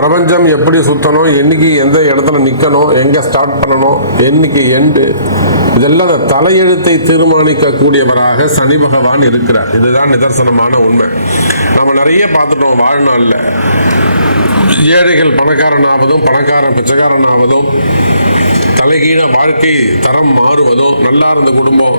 பிரபஞ்சம் எப்படி சுத்தணும் என்னைக்கு எந்த இடத்துல நிற்கணும் எங்கே ஸ்டார்ட் பண்ணணும் என்னைக்கு எண்டு இதெல்லாம் அந்த தலையெழுத்தை தீர்மானிக்கக்கூடியவராக சனி பகவான் இருக்கிறார். இதுதான் நிதர்சனமான உண்மை. நம்ம நிறைய பார்த்துட்டோம் வாழ்நாளில். ஏழைகள் பணக்காரனாவதும் பணக்காரன் பிச்சைக்காரன் ஆவதும் தலைகீழ வாழ்க்கை தரம் மாறுவதும் நல்லா இருந்த குடும்பம்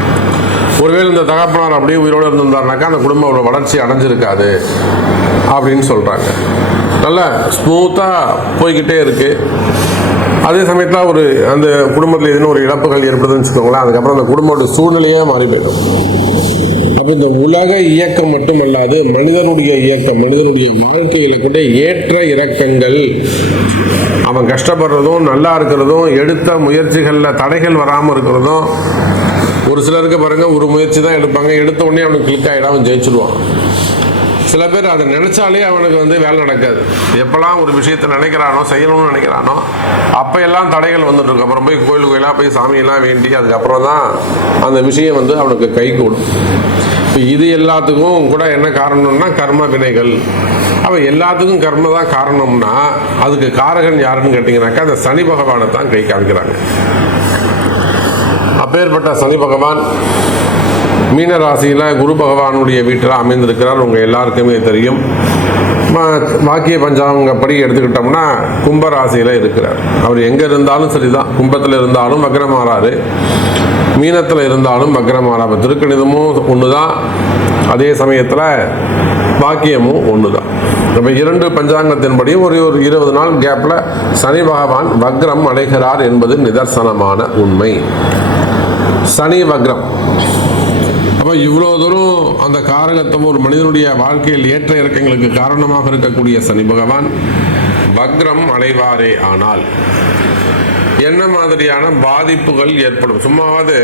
ஒருவேளை இந்த தகப்பனார் அப்படியே உயிரோடு இருந்திருந்தாருனாக்கா அந்த குடும்பம் அவ்வளோ வளர்ச்சி அடைஞ்சிருக்காது அப்படின்னு சொல்கிறாங்க நல்லா ஸ்மூத்தாக போய்கிட்டே இருக்குது அதே சமயத்தில் ஒரு அந்த குடும்பத்தில் எதுன்னு ஒரு இழப்புகள் ஏற்படுதுன்னு வச்சுக்கோங்களேன் அதுக்கப்புறம் அந்த குடும்பத்தோட சூழ்நிலையே மாறி போயிடும். அப்போ இந்த உலக இயக்கம் மட்டுமல்லாது மனிதனுடைய இயக்கம் மனிதனுடைய வாழ்க்கையில கூட ஏற்ற இறக்கங்கள். அவன் கஷ்டப்படுறதும் நல்லா இருக்கிறதும் எடுத்த முயற்சிகளில் தடைகள் வராமல் இருக்கிறதும் ஒரு சிலருக்கு பாருங்க ஒரு முயற்சி தான் எடுப்பாங்க. எடுத்த உடனே அவனுக்கு கிளிக் ஆகிடும் அவன் ஜெயிச்சிருவான். சில பேர் அதை நினைச்சாலே அவனுக்கு வந்து வேலை நடக்காது. எப்பெல்லாம் ஒரு விஷயத்தை நினைக்கிறானோ செய்யணும்னு நினைக்கிறானோ அப்போ எல்லாம் தடைகள் வந்துட்டு அப்புறம் போய் கோயில் கோயிலாக போய் சாமியெல்லாம் வேண்டி அதுக்கப்புறம் தான் அந்த விஷயம் வந்து அவனுக்கு கை கூடும் இப்போ இது எல்லாத்துக்கும் கூட என்ன காரணம்னா கர்ம வினைகள். அப்போ எல்லாத்துக்கும் கர்ம தான் காரணம்னா அதுக்கு காரகன் யாருன்னு கேட்டிங்கனாக்கா அந்த சனி பகவானை தான் கை காமிக்கிறாங்க. அப்பேற்பட்ட சனி பகவான் மீன ராசியில் குரு பகவானுடைய வீட்டில் அமைந்திருக்கிறார். உங்கள் எல்லாருக்குமே தெரியும். வாக்கிய பஞ்சாங்கப்படி எடுத்துக்கிட்டோம்னா கும்ப ராசியில் இருக்கிறார். அவர் எங்கே இருந்தாலும் சரிதான். கும்பத்தில் இருந்தாலும் வக்ரமாறாரு. மீனத்தில் இருந்தாலும் வக்ரமாறாரு. திருக்கணிதமும் ஒன்று தான் அதே சமயத்தில் வாக்கியமும் ஒன்று தான் இப்போ இரண்டு பஞ்சாங்கத்தின்படியும் ஒரு ஒரு இருபது நாள் கேப்பில் சனி பகவான் வக்ரம் அடைகிறார் என்பது நிதர்சனமான உண்மை. சனி வக்ரம். அப்போ இவ்வளோ தூரம் அந்த காரகத்துவம் ஒரு மனிதனுடைய வாழ்க்கையில் ஏற்ற இறக்கங்களுக்கு காரணமாக இருக்கக்கூடிய சனி பகவான் வக்ரம் அடைவாரே ஆனால் என்ன மாதிரியான பாதிப்புகள் ஏற்படும்? சும்மாவது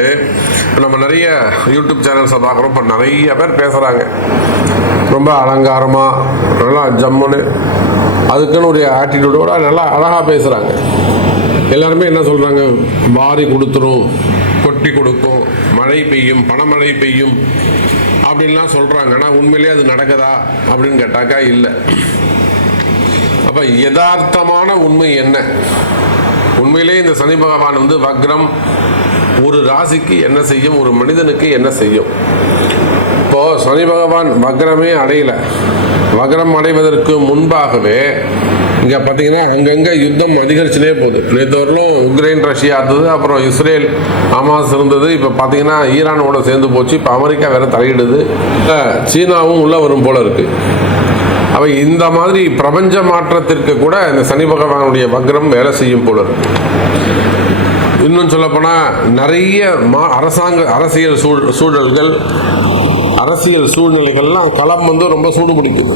நம்ம நிறைய யூடியூப் சேனல்ஸை பார்க்குறோம். இப்போ நிறைய பேர் பேசுகிறாங்க ரொம்ப அலங்காரமாக நல்லா ஜம்முன்னு அதுக்குன்னு ஒரு ஆட்டிடியூடோட நல்லா அழகாக பேசுகிறாங்க எல்லாருமே என்ன சொல்கிறாங்க வாரி கொடுத்துரும் கொட்டி கொடுக்கும். மழை பெய்யும் பணமழை பெய்யும் அப்படின்லாம் சொல்கிறாங்க ஆனால் உண்மையிலே அது நடக்குதா அப்படின்னு கேட்டாக்கா இல்லை. அப்போ யதார்த்தமான உண்மை என்ன? உண்மையிலே இந்த சனி பகவான் வந்து வக்ரம் ஒரு ராசிக்கு என்ன செய்யும் ஒரு மனிதனுக்கு என்ன செய்யும்? இப்போது சனி பகவான் வக்ரமே அடையலை. வக்ரம் அடைவதற்கு முன்பாகவே இங்கே பார்த்தீங்கன்னா அங்கங்கே யுத்தம் அதிகரிச்சுனே போகுது. நேற்று வரலும் உக்ரைன் ரஷ்யா இருந்தது அப்புறம் இஸ்ரேல் ஹமாஸ் இருந்தது. இப்போ பார்த்தீங்கன்னா ஈரானோட சேர்ந்து போச்சு. இப்போ அமெரிக்கா வேற தலையிடுது. சீனாவும் உள்ள வரும் போல இருக்கு. அவை இந்த மாதிரி பிரபஞ்ச மாற்றத்திற்கு கூட இந்த சனி பகவானுடைய வக்ரம் வேலை செய்யும் போல இருக்கு. இன்னும் சொல்லப்போனால் நிறைய மா அரசாங்க அரசியல் சூழ் சூழல்கள் அரசியல் சூழ்நிலைகள்லாம் களம் வந்து ரொம்ப சூடு பிடிக்குது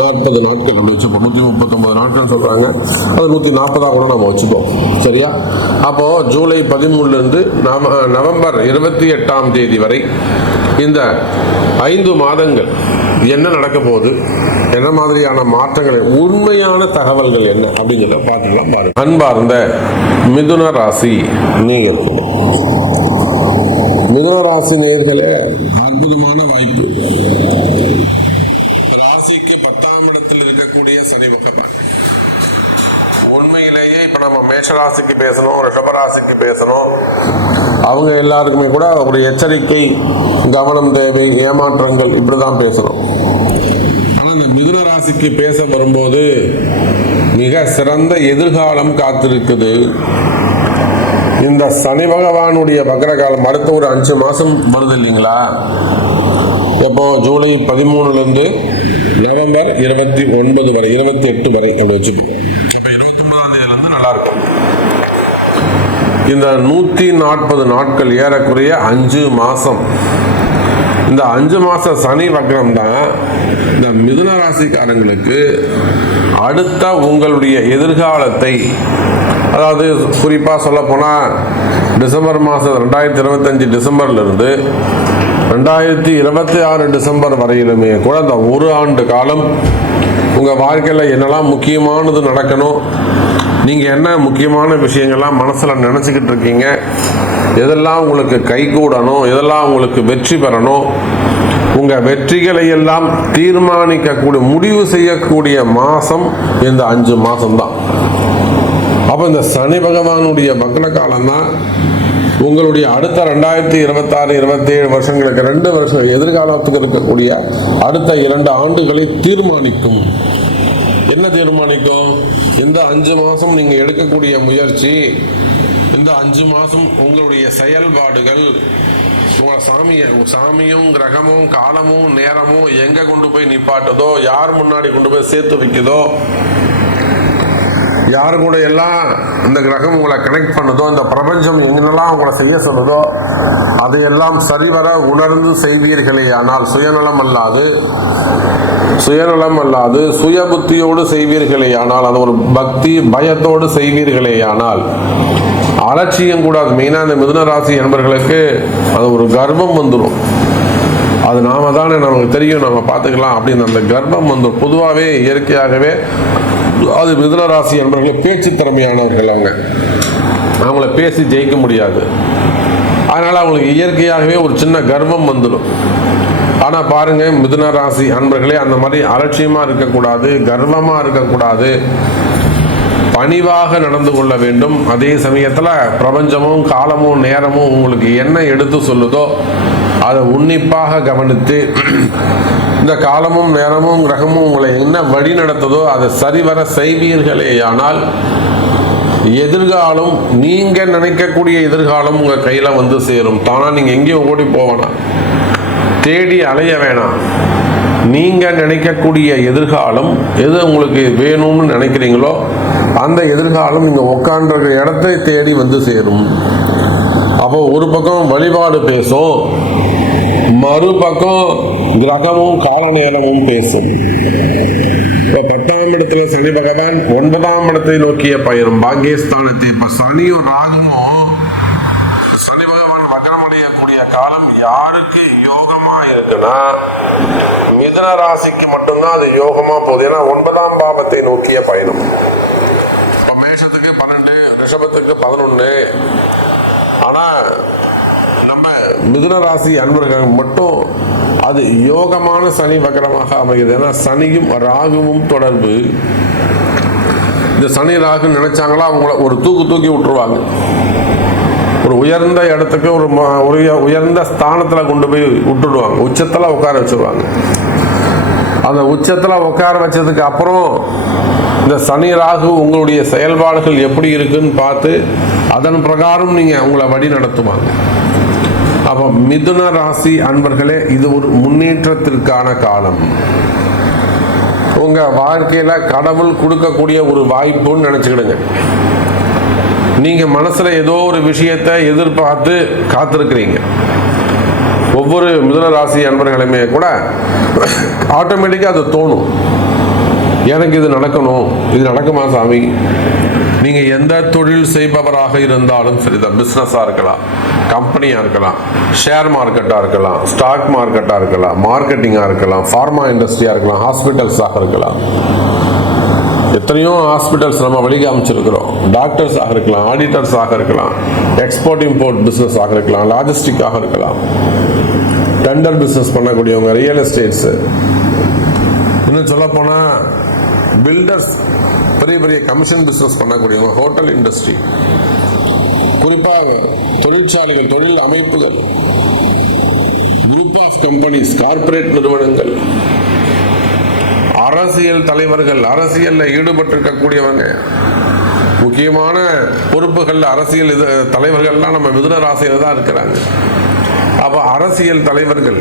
நாற்பது நாட்கள் அப்படி வச்சுப்போம். நூற்றி முப்பத்தொம்பது நாட்கள் சொல்கிறாங்க அது நூற்றி நாற்பதாக கூட நம்ம வச்சுப்போம். சரியா? அப்போது ஜூலை பதிமூணுலேருந்து நவ நவம்பர் இருபத்தி எட்டாம் தேதி வரை இந்த ஐந்து மாதங்கள் என்ன நடக்க போகுது? என்ன மாதிரியான மாற்றங்களை உண்மையான தகவல்கள் என்ன அப்படிங்கிறத பார்த்துக்கலாம் பாருங்க. அன்பார்ந்த மிதுன ராசி நீங்கள். மிதுன ராசி நேர்களே அற்புதமான வாய்ப்பு. இருக்கக்கூடிய சனி பகவான் உண்மையிலேயே இப்ப நம்ம மேஷராசிக்கு பேசணும் ரிஷபராசிக்கு பேசணும். அவங்க எல்லாருக்குமே கூட ஒரு எச்சரிக்கை கவனம் தேவை ஏமாற்றங்கள் இப்படிதான் பேசணும். ஆனா இந்த மிதுன ராசிக்கு பேச வரும்போது மிக சிறந்த எதிர்காலம் காத்திருக்குது. இந்த சனி பகவானுடைய காலம் அடுத்த ஒரு அஞ்சு மாசம் வருது இல்லைங்களா? எப்போ ஜூலை பதிமூணுல இருந்து நவம்பர் இருபத்தி ஒன்பது வரை இருபத்தி எட்டு வரை அப்படி வச்சுக்கோங்க இப்போ இருபத்தி ஒன்பதாம் தேதியில இருந்து நல்லா இருக்கும். இந்த நூத்தி நாற்பது நாட்கள் ஏறக்குறைய அஞ்சு மாசம். இந்த அஞ்சு மாச சனி வக்ரம் தான் இந்த மிதுன ராசிக்காரங்களுக்கு அடுத்த உங்களுடைய எதிர்காலத்தை அதாவது குறிப்பாக சொல்ல போனால் டிசம்பர் மாதம் ரெண்டாயிரத்தி இருபத்தஞ்சி டிசம்பர்ல இருந்து ரெண்டாயிரத்தி இருபத்தி ஆறு டிசம்பர் வரையிலுமே கூட இந்த ஒரு ஆண்டு காலம் உங்கள் வாழ்க்கையில் என்னெல்லாம் முக்கியமானது நடக்கணும்? நீங்கள் என்ன முக்கியமான விஷயங்கள்லாம் மனசில் நினச்சிக்கிட்டு இருக்கீங்க? எதெல்லாம் உங்களுக்கு கைகூடணும் எதெல்லாம் உங்களுக்கு வெற்றி பெறணும்? உங்கள் வெற்றிகளை எல்லாம் தீர்மானிக்கக்கூடிய முடிவு செய்யக்கூடிய மாதம் இந்த அஞ்சு மாதம்தான் அப்போ இந்த சனி பகவானுடைய பக்ன காலம் தான் உங்களுடைய அடுத்த ரெண்டாயிரத்தி இருபத்தாறு இருபத்தேழு வருஷங்களுக்கு ரெண்டு வருஷம் எதிர்காலத்துக்கு இருக்கக்கூடிய அடுத்த இரண்டு ஆண்டுகளை தீர்மானிக்கும். என்ன தீர்மானிக்கும்? இந்த அஞ்சு மாதம் நீங்கள் எடுக்கக்கூடிய முயற்சி இந்த அஞ்சு மாதம் உங்களுடைய செயல்பாடுகள் உங்களை சாமியை சாமியும் கிரகமும் காலமும் நேரமும் எங்கே கொண்டு போய் நிப்பாட்டுதோ யார் முன்னாடி கொண்டு போய் சேர்த்து வைக்குதோ யார் கூட எல்லாம் இந்த கிரகம் உங்களை கனெக்ட் பண்ணுதோ இந்த பிரபஞ்சம் எங்கெல்லாம் உங்களை செய்ய சொல்லுதோ அதையெல்லாம் சரிவர உணர்ந்து செய்வீர்களே. ஆனால் சுயநலம் அல்லாது சுயநலம் அல்லாது சுய புத்தியோடு செய்வீர்களே. ஆனால் அது ஒரு பக்தி பயத்தோடு செய்வீர்களே. ஆனால் அலட்சியம் கூடாது மெயினாக இந்த மிதுன ராசி என்பர்களுக்கு அது ஒரு கர்வம் வந்துடும் அது நாம தானே நமக்கு தெரியும் நம்ம பார்த்துக்கலாம் அப்படின்னு அந்த கர்ப்பம் வந்து பொதுவாகவே இயற்கையாகவே அது மிதனராசி என்பவர்கள் பேச்சு திறமையானவர்கள் அவங்க. அவங்கள பேசி ஜெயிக்க முடியாது. அதனால் அவங்களுக்கு இயற்கையாகவே ஒரு சின்ன கர்வம் வந்துடும். ஆனால் பாருங்கள் மிதுன ராசி அன்பர்களே அந்த மாதிரி அலட்சியமாக இருக்கக்கூடாது கர்வமாக இருக்கக்கூடாது. பணிவாக நடந்து கொள்ள வேண்டும். அதே சமயத்தில் பிரபஞ்சமும் காலமும் நேரமும் உங்களுக்கு என்ன எடுத்து சொல்லுதோ அதை உன்னிப்பாக கவனித்து இந்த காலமும் நேரமும் கிரகமும் உங்களை என்ன வழி நடத்ததோ அதை சரிவர செய்வீர்களேயானால் எதிர்காலம் நீங்க நினைக்கக்கூடிய எதிர்காலம் உங்க கையில வந்து சேரும். தானா நீங்க எங்கேயும் ஓடி போவேணாம் தேடி அலைய வேணாம். நீங்க நினைக்கக்கூடிய எதிர்காலம் எது உங்களுக்கு வேணும்னு நினைக்கிறீங்களோ அந்த எதிர்காலம் நீங்க உட்காந்துருக்க இடத்தை தேடி வந்து சேரும். அப்போ ஒரு பக்கம் வழிபாடு பேசும் மறுபக்கம் கிரகமும் கால நேரமும் பேசும். பத்தாம் இடத்துல சனி பகவான் ஒன்பதாம் இடத்தை நோக்கிய பயணம். பாக்கியஸ்தானத்தை இப்ப சனியும் ராகுவும் சனி பகவான் வக்ரமடையக்கூடிய காலம் யாருக்கு யோகமா இருக்குன்னா மிதன ராசிக்கு மட்டும்தான் அது யோகமா போகுது. ஏன்னா ஒன்பதாம் பாவத்தை நோக்கிய பயணம். இப்ப மேஷத்துக்கு பன்னெண்டு ரிஷபத்துக்கு பதினொன்னு. ஆனா நம்ம மிதுன ராசி அன்பர்கள் மட்டும் அது யோகமான சனி வக்கரமாக அமைகிறது ஏன்னா சனியும் ராகுவும் தொடர்பு. இந்த சனி ராகு நினைச்சாங்களா அவங்கள ஒரு தூக்கு தூக்கி விட்டுருவாங்க. ஒரு உயர்ந்த இடத்துக்கு ஒரு ம- ஒரு உயர்ந்த ஸ்தானத்தில் கொண்டு போய் விட்டுடுவாங்க. உச்சத்தில் உட்கார வச்சிருவாங்க. அந்த உச்சத்தில் உட்கார வச்சதுக்கு அப்புறம் இந்த சனி ராகு உங்களுடைய செயல்பாடுகள் எப்படி இருக்குன்னு பார்த்து அதன் பிரகாரம் நீங்கள் உங்களை வழி நடத்துவாங்க அப்போ மிதுன ராசி அன்பர்களே இது ஒரு முன்னேற்றத்திற்கான காலம். உங்க வாழ்க்கையில கடவுள் கொடுக்கக்கூடிய ஒரு வாய்ப்புன்னு நினைச்சுக்கிடுங்க. நீங்க மனசுல ஏதோ ஒரு விஷயத்தை எதிர்பார்த்து காத்திருக்கிறீங்க. ஒவ்வொரு மிதுன ராசி அன்பர்களுமே கூட ஆட்டோமேட்டிக்காக அது தோணும். எனக்கு இது நடக்கணும் இது நடக்குமா சாமி? நீங்க எந்த தொழில் செய்பவராக இருந்தாலும் சரிதான் பிசினஸா இருக்கலாம் கம்பெனியா இருக்கலாம் ஷேர் மார்க்கெட்டா இருக்கலாம் ஸ்டாக் மார்க்கெட்டா இருக்கலாம் மார்க்கெட்டிங்கா இருக்கலாம் ஃபார்மா இண்டஸ்ட்ரியா இருக்கலாம் ஹாஸ்பிட்டல்ஸாக இருக்கலாம். எத்தனையோ ஹாஸ்பிட்டல்ஸ் நம்ம வழிகாமிச்சிருக்கிறோம் டாக்டர்ஸாக இருக்கலாம் ஆடிட்டர்ஸாக இருக்கலாம் எக்ஸ்போர்ட் இம்போர்ட் பிஸ்னஸாக இருக்கலாம் லாஜிஸ்டிக்காக இருக்கலாம். டெண்டர் பிஸ்னஸ் பண்ணக்கூடியவங்க ரியல் எஸ்டேட்ஸு இன்னும் சொல்லப்போனால் பில்டர்ஸ் பெரிய பெரிய கமிஷன் பிசினஸ் பண்ணக்கூடியவங்க ஹோட்டல் இண்டஸ்ட்ரி குறிப்பாக தொழிற்சாலைகள் தொழில் அமைப்புகள் குரூப் ஆஃப் கம்பெனிஸ் கார்ப்பரேட் நிறுவனங்கள் அரசியல் தலைவர்கள் அரசியல்ல ஈடுபட்டிருக்கக்கூடியவங்க முக்கியமான பொறுப்புகள் அரசியல் இது தலைவர்கள்லாம் நம்ம மிதுன ராசியில் தான் இருக்கிறாங்க. அப்போ அரசியல் தலைவர்கள்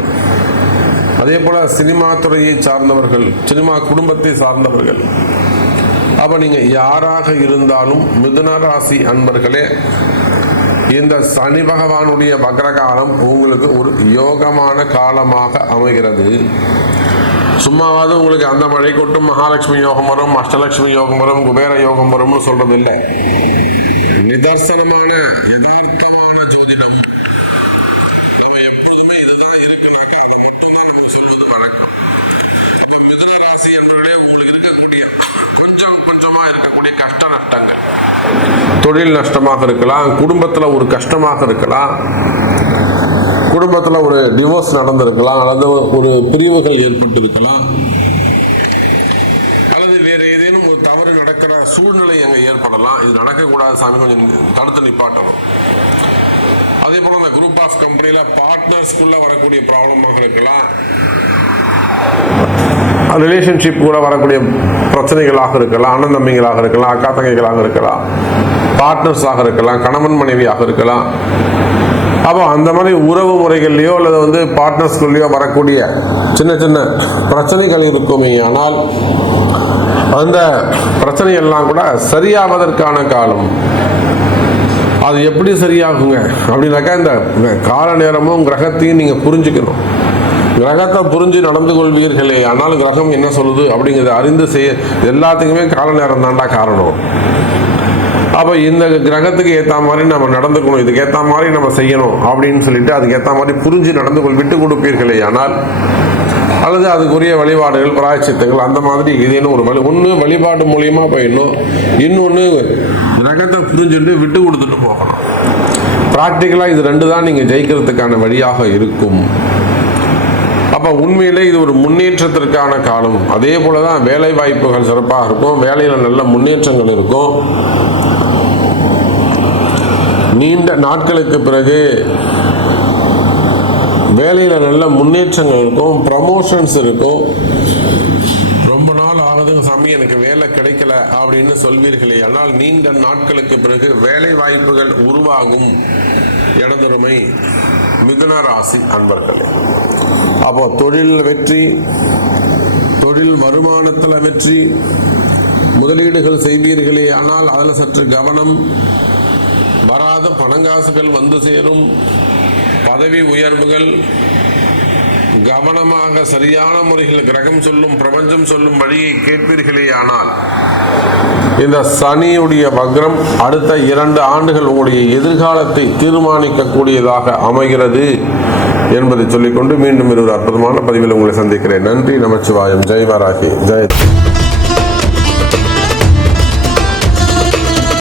அதே போல சினிமா துறையை சார்ந்தவர்கள் சினிமா குடும்பத்தை சார்ந்தவர்கள் அப்ப நீங்க யாராக இருந்தாலும் மிதுன ராசி அன்பர்களே இந்த சனி பகவானுடைய வக்ரகாலம் உங்களுக்கு ஒரு யோகமான காலமாக அமைகிறது. சும்மாவாவது உங்களுக்கு அந்த மழை கொட்டும் மகாலட்சுமி யோகம் வரும் அஷ்டலட்சுமி யோகம் வரும் குபேர யோகம் வரும்னு சொல்றது இல்லை நிதர்சனமான தொழில் நஷ்டமாக இருக்கலாம் குடும்பத்தில் ஒரு கஷ்டமாக இருக்கலாம் குடும்பத்தில் ஒரு டிவோர்ஸ் நடந்திருக்கலாம் அல்லது ஒரு பிரிவுகள் ஏற்பட்டிருக்கலாம் அல்லது வேற ஏதேனும் ஒரு தவறு நடக்கிற சூழ்நிலை அங்கே ஏற்படலாம். இது நடக்கக்கூடாது சாமி கொஞ்சம் தடுத்து நிப்பாட்டணும். அதே போல அந்த குரூப் ஆஃப் கம்பெனியில் பார்ட்னர்ஸ்குள்ளே வரக்கூடிய ப்ராப்ளமாக இருக்கலாம். ரிலேஷன்ஷிப் கூட வரக்கூடிய பிரச்சனைகளாக இருக்கலாம் அண்ணன் தம்பிகளாக இருக்கலாம் அக்கா தங்கைகளாக இருக்கலாம் பார்ட்னர்ஸாக இருக்கலாம் கணவன் மனைவியாக இருக்கலாம். அப்போ அந்த மாதிரி உறவு முறைகள்லையோ அல்லது வந்து பார்ட்னர்ஸ்குள்ளேயோ வரக்கூடிய சின்ன சின்ன பிரச்சனைகள் இருக்குமே ஆனால் அந்த பிரச்சனை எல்லாம் கூட சரியாவதற்கான காலம். அது எப்படி சரியாகுங்க? அப்படின்னாக்கா இந்த கால நேரமும் கிரகத்தையும் நீங்கள் புரிஞ்சுக்கணும். கிரகத்தை புரிஞ்சு நடந்து கொள்வீர்களே ஆனால் கிரகம் என்ன சொல்லுது அப்படிங்கிறத அறிந்து செய்ய எல்லாத்துக்குமே கால நேரம் தாண்டா காரணம். அப்போ இந்த கிரகத்துக்கு ஏற்ற மாதிரி நம்ம நடந்துக்கணும் இதுக்கு ஏற்ற மாதிரி நம்ம செய்யணும் அப்படின்னு சொல்லிட்டு அதுக்கு ஏற்ற மாதிரி புரிஞ்சு நடந்து கொள் விட்டு கொடுப்பீர்களே ஆனால் அல்லது அதுக்குரிய வழிபாடுகள் பிராய்ச்சித்துகள் அந்த மாதிரி இதுன்னு ஒரு வழி ஒன்று வழிபாடு மூலியமா போயிடணும் இன்னொன்று கிரகத்தை புரிஞ்சுட்டு விட்டு கொடுத்துட்டு போகணும். ப்ராக்டிக்கலாக இது ரெண்டு தான் நீங்கள் ஜெயிக்கிறதுக்கான வழியாக இருக்கும். அப்போ உண்மையிலே இது ஒரு முன்னேற்றத்திற்கான காலம். அதே போல தான் வேலை வாய்ப்புகள் சிறப்பாக இருக்கும். வேலையில் நல்ல முன்னேற்றங்கள் இருக்கும். நீண்ட நாட்களுக்கு பிறகு வேலையில் நல்ல முன்னேற்றங்கள் இருக்கும். ப்ரமோஷன்ஸ் இருக்கும். ரொம்ப நாள் ஆனதுங்க சாமி எனக்கு வேலை கிடைக்கல அப்படின்னு சொல்வீர்களே. ஆனால் நீண்ட நாட்களுக்கு பிறகு வேலை வாய்ப்புகள் உருவாகும். இடதுமை மிதுன ராசி அன்பர்களே. அப்போ தொழில் வெற்றி தொழில் வருமானத்தில் வெற்றி முதலீடுகள் செய்வீர்களே ஆனால் அதில் சற்று கவனம். வராத பணங்காசுகள் வந்து சேரும் பதவி உயர்வுகள் கவனமாக சரியான முறையில் கிரகம் சொல்லும் பிரபஞ்சம் சொல்லும் வழியை கேட்பீர்களே ஆனால் இந்த சனியுடைய வக்ரம் அடுத்த இரண்டு ஆண்டுகள் உங்களுடைய எதிர்காலத்தை தீர்மானிக்கக்கூடியதாக அமைகிறது. என்பதை சொல்லிக்கொண்டு மீண்டும் ஒரு அற்புதமான பதிவில் உங்களை சந்திக்கிறேன். நன்றி நமச்சிவாயம். ஜெய் வராகி. ஜெய்.